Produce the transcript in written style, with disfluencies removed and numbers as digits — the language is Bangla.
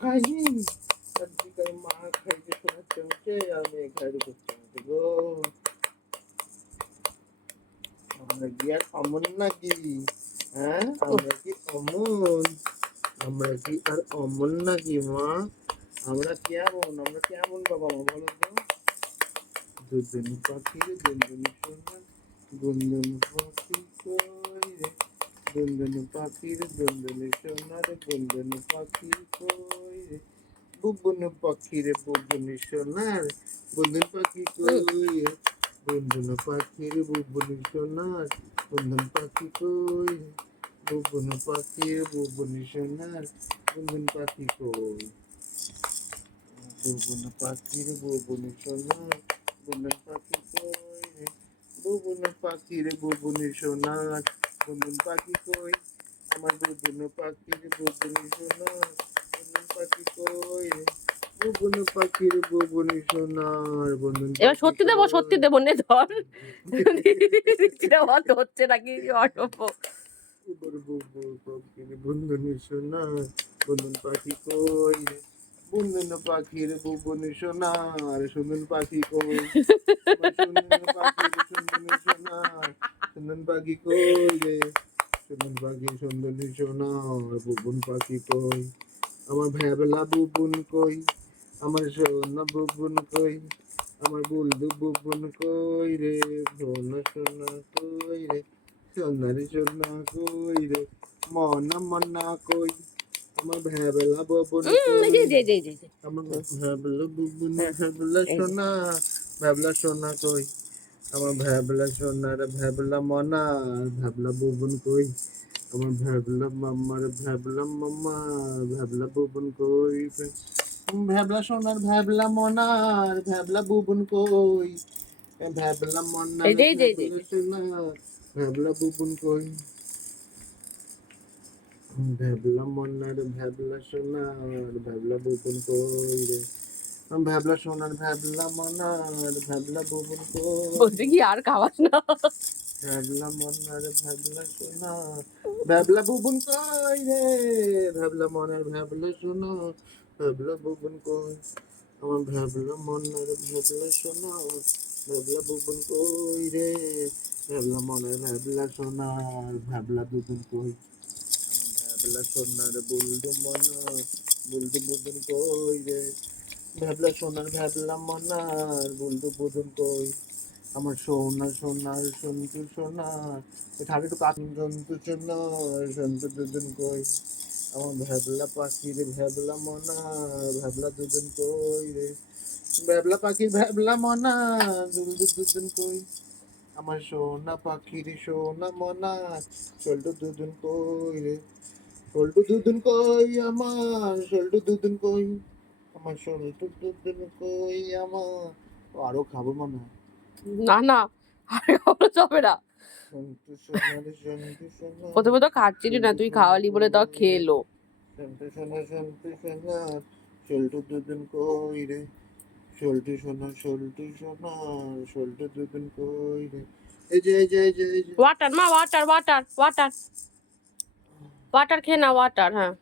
খাইনি আজকে মা খাইতে শোনাচ্ছে হচ্ছে আমি খাইতে করছি গো আমরা কি আর অমন নাকি হ্যাঁ আমরা কি অমন আমরা কি আর অমন নাকি মা আমরা কেমন বাবা মা বলো তো দুদিন পাখির দুদিন সোনা গুনগুন পাখি কই রে দুন্দুন পাখির দুন্দুন সোনার গুনগুন পাখি কই রে বুবুন পাখির বুবুন সোনার বুবুন পাখি কই রে বুবুন পাখির বুবুন সোনার বুবুন পাখি কই রে বুবুন পাখির বুবুন সোনার বুবুন পাখি কই বুবুন পাখির বুবুন সোনার বুবুন পাখি কই রে বুবুন পাখির বুবুন সোনার বুবুন পাখি কই আমার বুবুন পাখির বুবুন সোনার বুবুন পাখি কই রে বুবুন পাখির বুবুন সোনার বুবুন এবার সত্যি দেবো নে ধর বন্ধ হচ্ছে নাকি অসম্ভব বুবুন পাখির বুবুন সোনার বুবুন পাখি কই রে বুনদুন পাখির বুবুন সোনার সুন্দর পাখি কই সুন্দর পাখির সুন্দর সোনার সুন্দর পাখি কই রে সুন্দর পাখি সুন্দর সোনার বুবুন পাখি কই আমার ভ্যাবলা বুবুন কই আমার সোনা বুবুন কই আমার বুলদু বুবুন কই রে সোনা সোনা কই রে সোনার সোনা কই রে মনা মনা কই আমার ভ্যাবলা বুবুন আমার ভ্যাবলা বুবুন ভ্যাবলা সোনা ভ্যাবলা সোনা কই আমার ভ্যাবলা সোনার ভ্যাবলা মনা ভ্যাবলা বুবুন কই আমার ভ্যাবলা মাম্মার ভ্যাবলা মাম্মা ভ্যাবলা বুবুন কই ভ্যাবলা সোনার ভ্যাবলা মনার ভ্যাবলা বুবুন কই ভ্যাবলা মনার ভ্যাবলা সোনার ভ্যাবলা বুবুন কই ভ্যাবলা মনার ভ্যাবলা সোনার ভ্যাবলা বুবুন কই রে ভ্যাবলা সোনার ভ্যাবলা মনার ভ্যাবলা বুবুন কই বলতে কি আর খাওয়াস না ভ্যাবলা মনার ভ্যাবলা সোনার ভ্যাবলা বুবুন কই রে ভ্যাবলা মনার ভ্যাবলা সোনার ভ্যাবলা বুবুন কই আমার ভ্যাবলা মনার ভ্যাবলা সোনার ভ্যাবলা বুবুন কই রে ভ্যাবলা মনার ভ্যাবলা সোনার ভ্যাবলা বুবুন কই ভ্যাবলা সোনার বুলদু মনার বুলদু বুবুন কই রে ভ্যাবলা সোনার ভ্যাবলা মনার বুলদু বুবুন কই আমার সোনার সোনার সন্তু সোনার ঠাকুর একটু কাকুন জন্তু সোনার সন্তু দুদিন কই আমার ভ্যাবলা পাখির ভ্যাবলা মনার ভ্যাবলা দুদিন কই রে ভ্যাবলা পাখির ভ্যাবলা মনা দুদিন কই আমার সোনা পাখির সোনা মনা সল্টু দুদিন কই রে সল্টু দুদিন কই আমার সল্টু দুদিন কই আমার সল্টু দুদিন কই আমার আরো খাবো মনে হয় না আর খাওয়ানো যাবে না সন্তু সোনার সন্তু সোনা প্রথমে তো খাচ্ছিলি না তুই খাওয়ালি বলে তো খেলো সন্তু সোনা সল্টু দুদিন কই রে সল্টু সোনা সল্টু সোনা সল্টু দুদিন কই রে এই যে ওয়াটার মা ওয়াটার খেয়ে না ওয়াটার হ্যাঁ